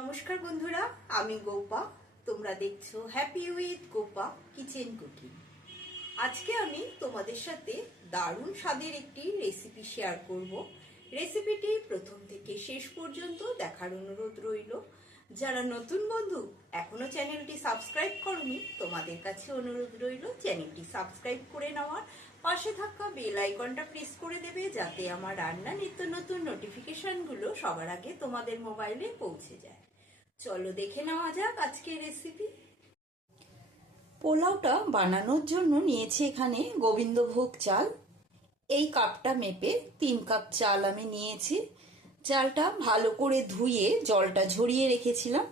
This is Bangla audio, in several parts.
নমস্কার বন্ধুরা, আমি গোপা। তোমরা দেখছো happy with Gopa kitchen cooking. আজকে আমি তোমাদের সাথে দারুণ স্বাদের একটি রেসিপি শেয়ার করব। রেসিপিটি প্রথম থেকে শেষ পর্যন্ত দেখার অনুরোধ রইল। যারা নতুন বন্ধু এখনো চ্যানেলটি সাবস্ক্রাইব করনি, তোমাদের কাছে অনুরোধ রইল চ্যানেলটি সাবস্ক্রাইব করে নেওয়ার, পাশে থাকা বেল আইকনটা প্রেস করে দেবে যাতে আমার রান্না নিত্য নতুন নোটিফিকেশনগুলো সবার আগে তোমাদের মোবাইলে পৌঁছে যায়। চলো দেখে নেওয়া যাক আজকের রেসিপি। পোলাওটা বানানোর জন্য নিয়েছি এখানে গোবিন্দভোগ চাল। এই কাপটা মেপে 3 কাপ চাল আমি নিয়েছি। চালটা ভালো করে ধুয়ে জলটা ঝরিয়ে রেখেছিলাম,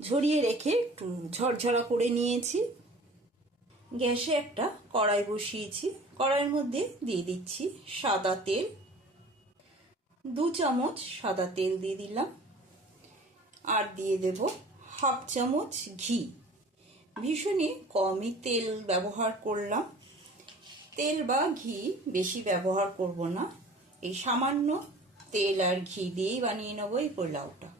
ঝরিয়ে রেখে একটু ঝরঝরা করে নিয়েছি। গ্যাসে একটা কড়াই বসিয়েছি, কড়াইয়ের মধ্যে দিয়ে দিচ্ছি সাদা তেল। 2 চামচ সাদা তেল দিয়ে দিলাম, আর দিয়ে দেব হাফ চামচ ঘি। ভীষণই কমই তেল ব্যবহার করলাম, তেল বা ঘি বেশি ব্যবহার করব না। এই সামান্য তেল আর ঘি দিয়েই বানিয়ে নেবো এই পোলাওটা।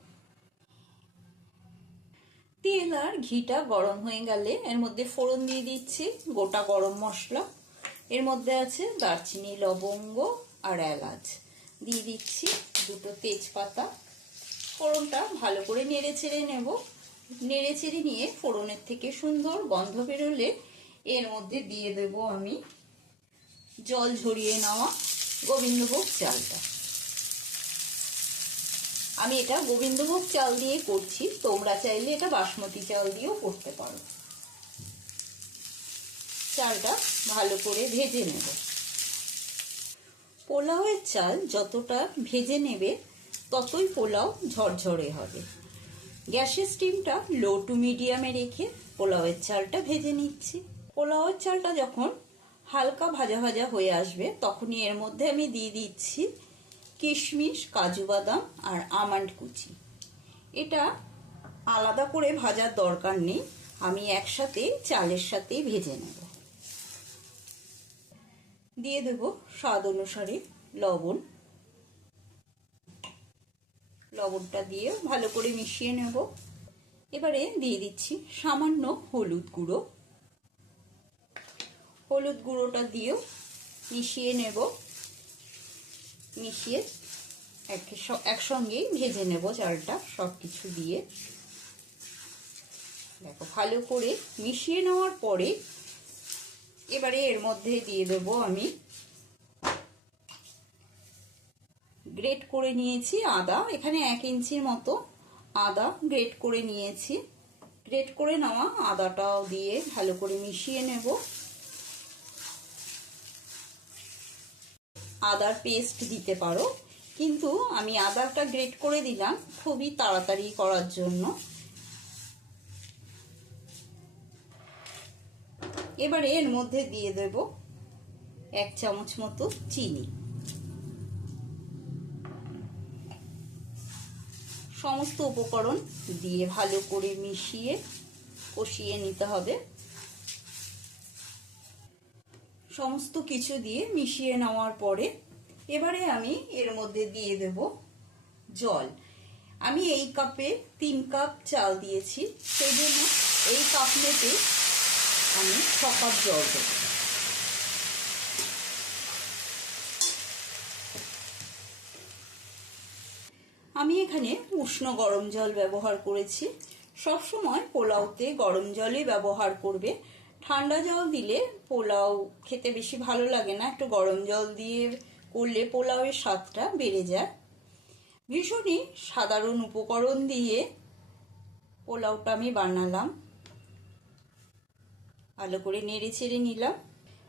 তেল আর ঘিটা গরম হয়ে গেলে এর মধ্যে ফোড়ন দিয়ে দিচ্ছি গোটা গরম মশলা। এর মধ্যে আছে দারচিনি, লবঙ্গ আর এলাচ। দিয়ে দিচ্ছি 2টো তেজপাতা। ফোড়নটা ভালো করে নেড়ে চেড়ে নেব। নেড়ে চেড়ে নিয়ে ফোড়নের থেকে সুন্দর গন্ধ বেরোলে এর মধ্যে দিয়ে দেব আমি জল ঝরিয়ে নেওয়া গোবিন্দভোগ চালটা। আমি এটা গোবিন্দভোগ চাল দিয়ে করছি, তোমরা চাইলে এটা বাসমতি চাল দিয়েও করতে পারো। চালটা ভালো করে ভেজে নেব। পোলাওয়ের চাল যতটা ভেজে নেবে ততই পোলাও ঝরঝরে হবে। গ্যাসের স্টিমটা লো টু মিডিয়ামে রেখে পোলাওয়ের চালটা ভেজে নিচ্ছি। পোলাওয়ের চালটা যখন হালকা ভাজা ভাজা হয়ে আসবে তখনই এর মধ্যে আমি দিয়ে দিচ্ছি কিশমিশ, কাজু বাদাম আর আমন্ড কুচি। এটা আলাদা করে ভাজার দরকার নেই, আমি একসাথে চালের সাথেই ভেজে নেব। দিয়ে দেব স্বাদ অনুসারে লবণ। লবণটা দিয়ে ভালো করে মিশিয়ে নেব। এবারে দিয়ে দিচ্ছি সামান্য হলুদ গুঁড়ো। হলুদ গুঁড়োটা দিয়েও মিশিয়ে নেব। মিশিয়ে একসঙ্গেই ভেজে নেব চালটা সব কিছু দিয়ে। দেখো ভালো করে মিশিয়ে নেওয়ার পরে এবারে এর মধ্যে দিয়ে দেব আমি গ্রেট করে নিয়েছি আদা। এখানে 1 ইঞ্চির মতো আদা গ্রেট করে নিয়েছি। গ্রেট করে নেওয়া আদাটাও দিয়ে ভালো করে মিশিয়ে নেব। আদার পেস্ট দিতে পারো, কিন্তু আমি আদাটা গ্রেট করে দিলাম খুবই তাড়াতাড়ি করার জন্য। এবারে এর মধ্যে দিয়ে দেব 1 চামচ মতো চিনি। সমস্ত উপকরণ দিয়ে ভালো করে মিশিয়ে কষিয়ে নিতে হবে। সমস্ত কিছু দিয়ে মিশিয়ে নেওয়ার পরে এবারে আমি এর মধ্যে দিয়ে দেব জল। আমি এই কাপে 3 কাপ চাল দিয়েছি, সেই জন্য এই কাপ মেপে আমি 6 কাপ জল দেব। আমি এখানে উষ্ণ গরম জল ব্যবহার করেছি। সব সময় পোলাওতে গরম জলই ব্যবহার করবে। ঠান্ডা জল দিলে পোলাও খেতে বেশি ভালো লাগে না, একটু গরম জল দিয়ে করলে পোলাওয়ের স্বাদটা বেড়ে যায়। ভীষণই সাধারণ উপকরণ দিয়ে পোলাওটা আমি বানালাম। ভালো করে নেড়ে চেড়ে নিলাম।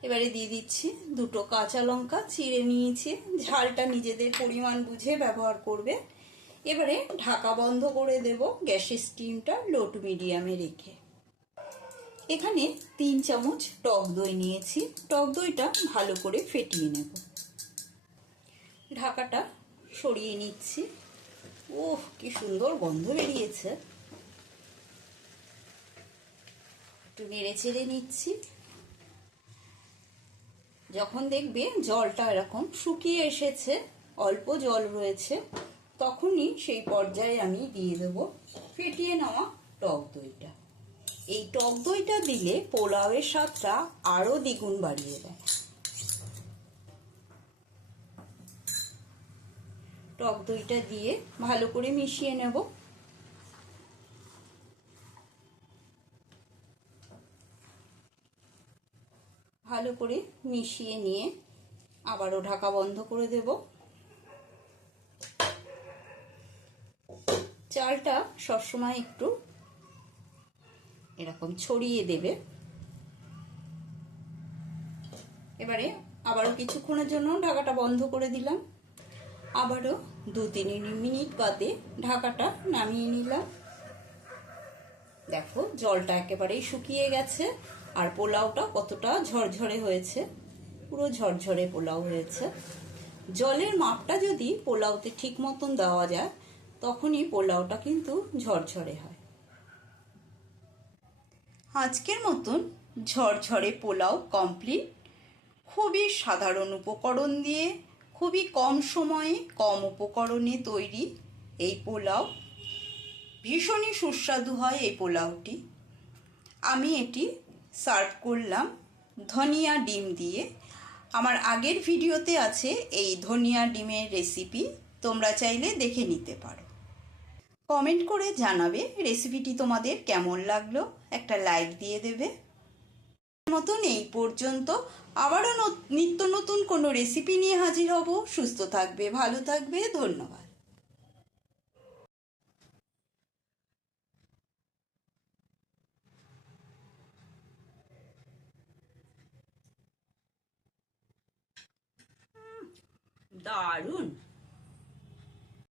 এবারে দিয়ে দিচ্ছি 2টো কাঁচা লঙ্কা চিড়ে নিয়েছি। ঝালটা নিজেদের পরিমাণ বুঝে ব্যবহার করবে। এবারে ঢাকা বন্ধ করে দেব, গ্যাসের স্টিমটা লো টু মিডিয়ামে রেখে। এখানে 3 চামচ টক দই নিয়েছি। টক দইটা ভালো করে ফেটিয়ে নেব। ঢাকাটা সরিয়ে নিচ্ছি। ওহ, কি সুন্দর গন্ধ বেরিয়েছে। একটু নেড়ে চেড়ে নিচ্ছি। যখন দেখবে জলটা এরকম শুকিয়ে এসেছে, অল্প জল রয়েছে, তখনই সেই পর্যায়ে আমি দিয়ে দেব ফেটিয়ে নেওয়া টক দইটা। এই টক দইটা দিলে পোলাওয়ের স্বাদটা আরো দ্বিগুণ বাড়িয়ে দেয়। টক দইটা দিয়ে ভালো করে মিশিয়ে নেব। ভালো করে মিশিয়ে নিয়ে আবারও ঢাকা বন্ধ করে দেব। চালটা সবসময় একটু এরকম ছড়িয়ে দেবে। এবারে আবারও কিছুক্ষণের জন্য ঢাকাটা বন্ধ করে দিলাম। আবারও 2-3 মিনিট বাদে ঢাকাটা নামিয়ে নিলাম। দেখো জলটা একেবারেই শুকিয়ে গেছে আর পোলাওটা কতটা ঝরঝরে হয়েছে, পুরো ঝরঝরে পোলাও হয়েছে। জলের মাপটা যদি পোলাওতে ঠিক মতন দেওয়া যায় তখনই পোলাওটা কিন্তু ঝরঝরে হয়। আজকের মতন ঝরঝরে পোলাও কমপ্লিট। খুবই সাধারণ উপকরণ দিয়ে খুবই কম সময়ে কম উপকরণে তৈরি এই পোলাও। ভীষণই সুস্বাদু হয় এই পোলাওটি। আমি এটি সার্ভ করলাম ধনিয়া ডিম দিয়ে। আমার আগের ভিডিওতে আছে এই ধনিয়া ডিমের রেসিপি, তোমরা চাইলে দেখে নিতে পারো। কমেন্ট করে জানাবে রেসিপিটি তোমাদের কেমন লাগলো, একটা লাইক দিয়ে দেবে। মতন এই পর্যন্ত, আবারও নিত্য নতুন কোনো রেসিপি নিয়ে হাজির হব। সুস্থ থাকবে, ভালো থাকবে, ধন্যবাদ। দারুণ।